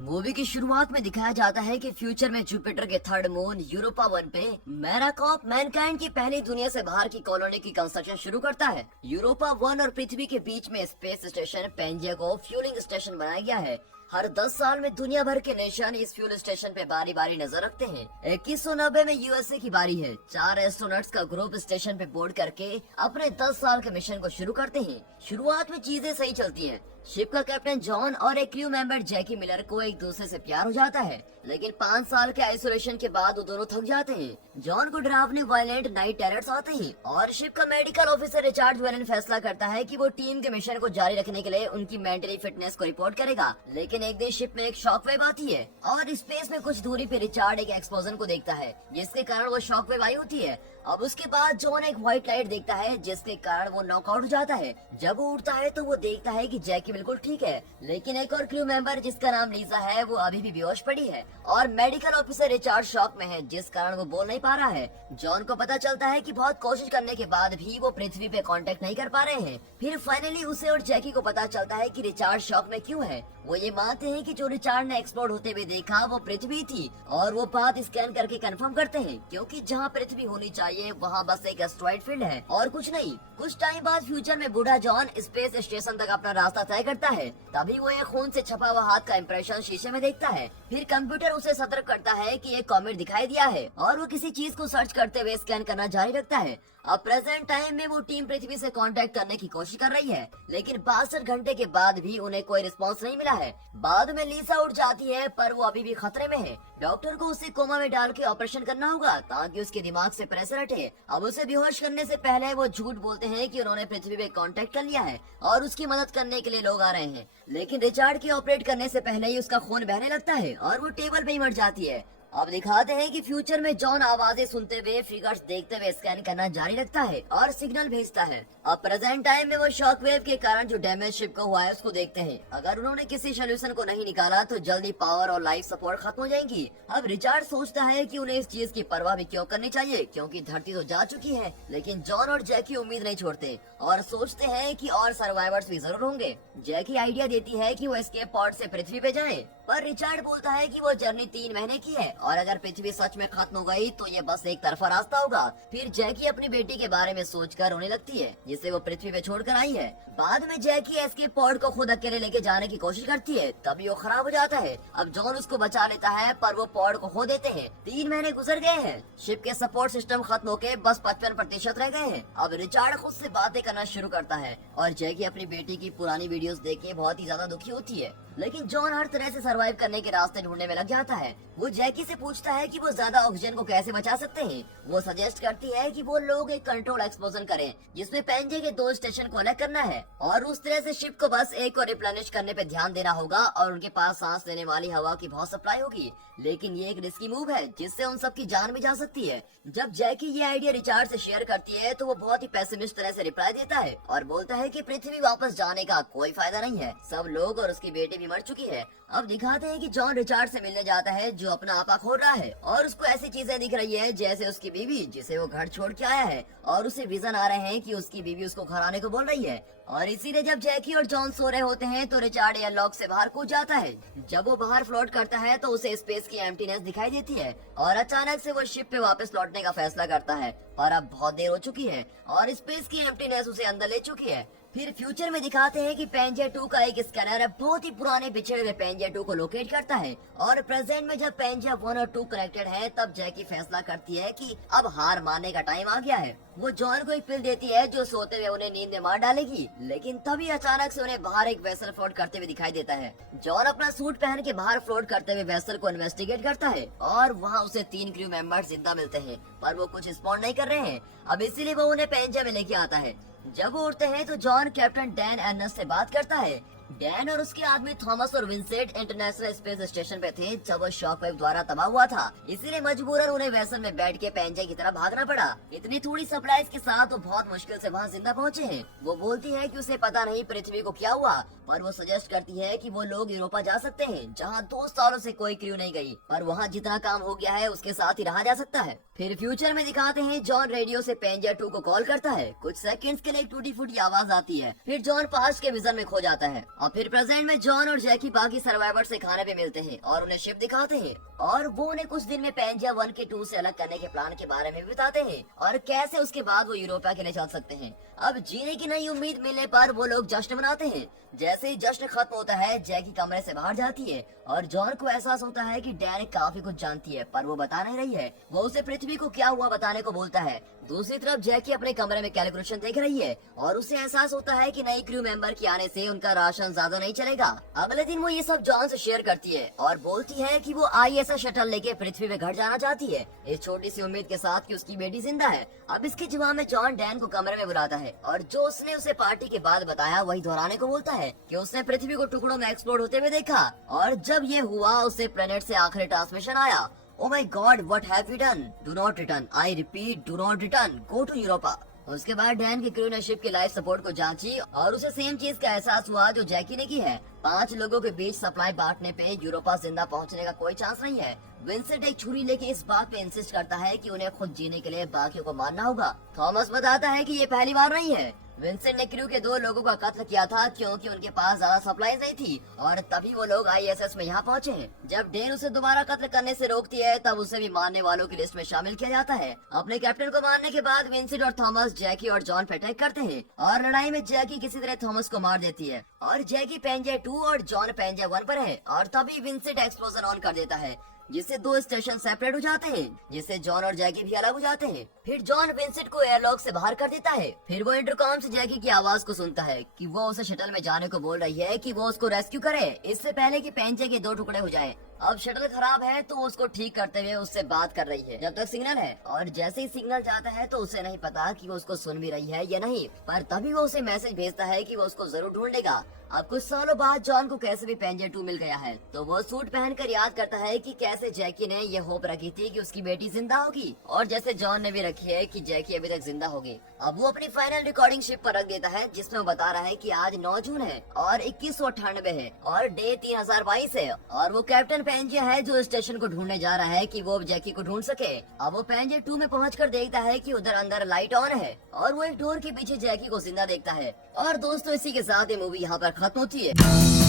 Movie की शुरुआत में दिखाया जाता है कि फ्यूचर में जुपिटर के थर्ड मून यूरोपा 1 पे मैराकॉप मैनकाइंड की पहली दुनिया से बाहर की कॉलोनी की कंस्ट्रक्शन शुरू करता है। यूरोपा 1 और पृथ्वी के बीच में स्पेस स्टेशन पेंजिया को फ्यूलिंग स्टेशन बनाया गया है। हर 10 साल में दुनिया भर के नेशन इस फ्यूल स्टेशन पे बारी बारी नजर रखते हैं। 2190 में यूएसए की बारी है। 4 एस्ट्रोनॉट्स का ग्रुप स्टेशन पे बोर्ड करके अपने 10 साल के मिशन को शुरू करते हैं। शुरुआत में चीजें सही चलती हैं। शिप का कैप्टन जॉन और एक क्रू मेंबर जैकी मिलर को एक दूसरे से प्यार हो जाता है, लेकिन 5 साल के आइसोलेशन के बाद वो दोनों थक जाते हैं। जॉन को डरावने वायलेंट नाइट टेरर्स आते हैं और शिप का मेडिकल ऑफिसर रिचार्ड वेलन फैसला करता है कि वो टीम के मिशन को जारी रखने के लिए उनकी मेंटली फिटनेस को रिपोर्ट करेगा। लेकिन एक दिन शिप में एक शॉकवेव आती है और स्पेस में कुछ दूरी पे रिचार्ड एक एक्सप्लोजन को देखता है, जिसके कारण वो शॉकवेव आई होती है। अब उसके बाद जॉन एक व्हाइट लाइट देखता है, जिसके कारण वो नॉकआउट हो जाता है। जब वो उठता है तो वो देखता है कि जैकी बिल्कुल ठीक है, लेकिन एक और क्रू मेंबर जिसका नाम लीजा है वो अभी भी बेहोश पड़ी है और मेडिकल ऑफिसर रिचार्ड शॉक में है, जिस कारण वो बोल नहीं पा रहा है। जॉन को पता चलता है कि बहुत कोशिश करने के बाद भी वो पृथ्वी पे कांटेक्ट नहीं कर पा रहे हैं। फिर फाइनली उसे और जैकी को पता चलता है कि रिचार्ड शॉक में क्यों है। वो ये मानते हैं कि जो रिचार्ड ने एक्सप्लोड होते हुए देखा वो पृथ्वी थी और वो बात स्कैन करके कंफर्म करते हैं, क्योंकि जहाँ पृथ्वी होनी चाहिए वहाँ बस एक एस्ट्रॉइड फील्ड है और कुछ नहीं। कुछ टाइम बाद फ्यूचर में बूढ़ा जॉन स्पेस स्टेशन तक अपना रास्ता तय करता है। तभी वो एक खून से छपा हुआ हाथ का इम्प्रेशन शीशे में देखता है। फिर कंप्यूटर उसे सतर्क करता है कि एक कॉमेट दिखाई दिया है और वो किसी चीज को सर्च करते हुए स्कैन करना जारी रखता है। अब प्रेजेंट टाइम में वो टीम पृथ्वी से कांटेक्ट करने की कोशिश कर रही है, लेकिन 62 घंटे के बाद भी उन्हें कोई रिस्पांस नहीं मिला है। बाद में लीसा उठ जाती है, पर वो अभी भी खतरे में है। डॉक्टर को उसे कोमा में डाल के ऑपरेशन करना होगा ताकि उसके दिमाग से प्रेशर हटे। अब उसे बेहोश करने से पहले वो झूठ बोलते हैं कि उन्होंने पृथ्वी पे कांटेक्ट कर लिया है और उसकी मदद करने के लिए लोग आ रहे हैं, लेकिन रिचार्ड के ऑपरेट करने से पहले ही उसका खून बहने लगता है और वो टेबल पे ही मर जाती है। अब दिखाते हैं कि फ्यूचर में जॉन आवाजें सुनते हुए फिगर्स देखते हुए स्कैन करना जारी रखता है और सिग्नल भेजता है। अब प्रेजेंट टाइम में वो शॉकवेव के कारण जो डैमेज शिप को हुआ है उसको देखते हैं। अगर उन्होंने किसी सोल्यूशन को नहीं निकाला तो जल्दी पावर और लाइफ सपोर्ट खत्म हो जाएंगी। अब रिचार्ड सोचता है कि उन्हें इस चीज की परवाह भी क्यों करनी चाहिए, क्योंकि धरती तो जा चुकी है। लेकिन जॉन और जैकी उम्मीद नहीं छोड़ते और सोचते हैं कि और सर्वाइवर्स भी जरूर होंगे। जैकी आइडिया देती है कि वो एस्केप पॉड से पृथ्वी पे जाएं, पर रिचार्ड बोलता है कि वो जर्नी 3 महीने की है और अगर पृथ्वी सच में खत्म हो गई तो ये बस एक तरफा रास्ता होगा। फिर जैकी अपनी बेटी के बारे में सोचकर रोने लगती है, जिसे वो पृथ्वी पे छोड़कर आई है। बाद में जैकी एस्केप पॉड को खुद अकेले लेके जाने की कोशिश करती है, तभी वो खराब हो जाता है। अब जॉन उसको बचा लेता है, पर वो पॉड को खो देते हैं। 3 महीने गुजर गए हैं। शिप के सपोर्ट सिस्टम खत्म होके बस 55% रह गए हैं। अब रिचार्ड खुद से बातें करना शुरू करता है और जैकी अपनी बेटी की पुरानी वीडियोस देख के बहुत ही ज्यादा दुखी होती है। लेकिन जॉन हर तरह से सरवाइव करने के रास्ते ढूंढने में लग जाता है। वो जैकी से पूछता है कि वो ज्यादा ऑक्सीजन को कैसे बचा सकते हैं। वो सजेस्ट करती है कि वो लोग एक कंट्रोल एक्सप्लोजन करें, जिसमें पेंजे के 2 स्टेशन को अलग करना है और उस तरह से शिप को बस एक को रिप्लेनिश करने पे ध्यान देना होगा और उनके पास सांस लेने वाली हवा की बहुत सप्लाई होगी। लेकिन ये एक रिस्की मूव है जिससे उन सबकी जान भी जा सकती है। जब जैकी ये आइडिया रिचार्ड से शेयर करती है तो वो बहुत ही पैसिमिस्ट तरह से रिप्लाई देता है और बोलता है कि पृथ्वी वापस जाने का कोई फायदा नहीं है, सब लोग और उसकी बेटी भी मर चुकी है। अब दिखाते हैं कि जॉन रिचार्ड से मिलने जाता है, जो अपना आपा खो रहा है और उसको ऐसी चीजें दिख रही है जैसे उसकी बीवी जिसे वो घर छोड़ के आया है, और उसे विजन आ रहे हैं कि उसकी बीवी उसको घर आने को बोल रही है। और इसीलिए जब जैकी और जॉन सो रहे होते हैं तो रिचार्ड एयरलॉक से बाहर कूद जाता है। जब वो बाहर फ्लोट करता है तो उसे स्पेस की एम्प्टीनेस दिखाई देती है और अचानक से वो शिप पे वापस लौटने का फैसला करता है, पर अब बहुत देर हो चुकी है और स्पेस की एम्प्टीनेस उसे अंदर ले चुकी है। फिर फ्यूचर में दिखाते हैं कि पेंजिया 2 का एक स्कैनर बहुत ही पुराने बिछड़े हुए पेंजिया 2 को लोकेट करता है और प्रेजेंट में जब पेंजिया 1 और 2 कनेक्टेड है तब जैकी फैसला करती है कि अब हार मानने का टाइम आ गया है। वो जॉन को एक पिल देती है जो सोते हुए उन्हें नींद में मार डालेगी, लेकिन तभी अचानक से उन्हें बाहर एक वेसल फ्लोट करते हुए दिखाई देता है। जॉन अपना सूट पहन के बाहर फ्लोट करते हुए वेसल को इन्वेस्टिगेट करता है और वहाँ उसे 3 क्रू मेंबर जिंदा मिलते हैं, पर वो कुछ स्पॉन्ड नहीं कर रहे हैं। अब इसीलिए वो उन्हें पेंजिया में लेके आता है। जब वो उठते हैं तो जॉन कैप्टन डैन एनस से बात करता है डैन और उसके आदमी थॉमस और विंसेंट इंटरनेशनल स्पेस स्टेशन पे थे जब वो शॉक वेव द्वारा तबाह हुआ था, इसीलिए मजबूरन उन्हें वेसल में बैठ के पेंजे की तरह भागना पड़ा। इतनी थोड़ी सप्लाईज के साथ वो बहुत मुश्किल से वहाँ जिंदा पहुँचे हैं। वो बोलती है कि उसे पता नहीं पृथ्वी को क्या हुआ, पर वो सजेस्ट करती है कि वो लोग यूरोपा जा सकते हैं जहाँ 2 सालों से कोई क्रू नहीं गई, पर वहाँ जितना काम हो गया है उसके साथ ही रहा जा सकता है। फिर फ्यूचर में दिखाते हैं जॉन रेडियो से पेंजर 2 को कॉल करता है। कुछ सेकंड्स के लिए एक टूटी फूटी आवाज आती है, फिर जॉन पास्ट के विजन में खो जाता है और फिर प्रेजेंट में जॉन और जैकी बाकी सर्वाइवर से खाने पे मिलते हैं और उन्हें शिप दिखाते हैं और वो उन्हें कुछ दिन में पेंजिया 1 के 2 से अलग करने के प्लान के बारे में भी बताते हैं और कैसे उसके बाद वो यूरोपा के लिए चल सकते हैं। अब जीने की नई उम्मीद मिलने पर वो लोग जश्न मनाते हैं। जैसे ही जश्न खत्म होता है, जैकी कमरे से बाहर जाती है और जॉन को एहसास होता है कि डैन काफी कुछ जानती है, पर वो बता नहीं रही है। वो उसे पृथ्वी को क्या हुआ बताने को बोलता है। दूसरी तरफ जैकी अपने कमरे में कैलकुलेशन देख रही है और उसे एहसास होता है कि नई क्रू मेंबर के आने से उनका राशन ज्यादा नहीं चलेगा। अगले दिन वो ये सब जॉन से शेयर करती है और बोलती है कि वो ISS शटल लेके पृथ्वी पे घर जाना चाहती है, इस छोटी सी उम्मीद के साथ कि उसकी बेटी जिंदा है। अब इसके जवाब में जॉन डैन को कमरे में बुलाता है और जो उसने उसे पार्टी के बाद बताया वही दोहराने को बोलता है कि उसने पृथ्वी को टुकड़ों में एक्सप्लोड होते हुए देखा और जब ये हुआ उसे प्लेनेट से आखिरी ट्रांसमिशन आया। Oh my God, what have you done? Do not return. I repeat, do not return. Go to Europa. उसके बाद डैन की क्रू ने शिप की लाइफ सपोर्ट को जांची और उसे सेम चीज का एहसास हुआ जो जैकी ने की है। 5 लोगों के बीच सप्लाई बांटने पे यूरोपा जिंदा पहुंचने का कोई चांस नहीं है। विंसेंट एक छुरी लेके इस बात पे इंसिस्ट करता है कि उन्हें खुद जीने के लिए बाकियों को मारना होगा। थॉमस बताता है कि ये पहली बार नहीं है। विंसेंट ने क्रू के 2 लोगों का कत्ल किया था क्योंकि उनके पास ज्यादा सप्लाईज नहीं थी और तभी वो लोग ISS में यहाँ पहुँचे हैं। जब डेन उसे दोबारा कत्ल करने से रोकती है तब उसे भी मारने वालों की लिस्ट में शामिल किया जाता है। अपने कैप्टन को मारने के बाद विंसेंट और थॉमस जैकी और जॉन पे अटैक करते हैं और लड़ाई में जैकी किसी तरह थॉमस को मार देती है और जैकी पेंजिया 2 और जॉन पेंजिया 1 पर है और तभी विंसेंट एक्सप्लोजन ऑन कर देता है जिससे 2 स्टेशन सेपरेट हो जाते हैं, जिससे जॉन और जैकी भी अलग हो जाते हैं। फिर जॉन विंसेंट को एयरलॉक से बाहर कर देता है। फिर वो इंटरकॉम से जैकी की आवाज को सुनता है कि वो उसे शटल में जाने को बोल रही है कि वो उसको रेस्क्यू करे इससे पहले कि पेंजे के 2 टुकड़े हो जाएं। अब शटल खराब है तो उसको ठीक करते हुए उससे बात कर रही है जब तक सिग्नल है और जैसे ही सिग्नल जाता है तो उसे नहीं पता कि वो उसको सुन भी रही है या नहीं, पर तभी वो उसे मैसेज भेजता है कि वो उसको जरूर ढूंढेगा। अब कुछ सालों बाद जॉन को कैसे भी पेंजर 2 मिल गया है तो वो सूट पहनकर याद करता है कि कैसे जैकी ने ये होप रखी थी कि उसकी बेटी जिंदा होगी और जैसे जॉन ने भी रखी है कि जैकी अभी तक जिंदा होगी। अब वो अपनी फाइनल रिकॉर्डिंग शिप पर रख देता है जिसमें वो बता रहा है कि आज 9 जून है और 2198 है और डे 3022 है और वो कैप्टन पेंजिया है जो स्टेशन को ढूंढने जा रहा है कि वो जैकी को ढूंढ सके। अब वो पेंजिया 2 में पहुंचकर देखता है कि उधर अंदर लाइट ऑन है और वो एक डोर के पीछे जैकी को जिंदा देखता है। और दोस्तों इसी के साथ ये मूवी यहाँ पर खत्म होती है।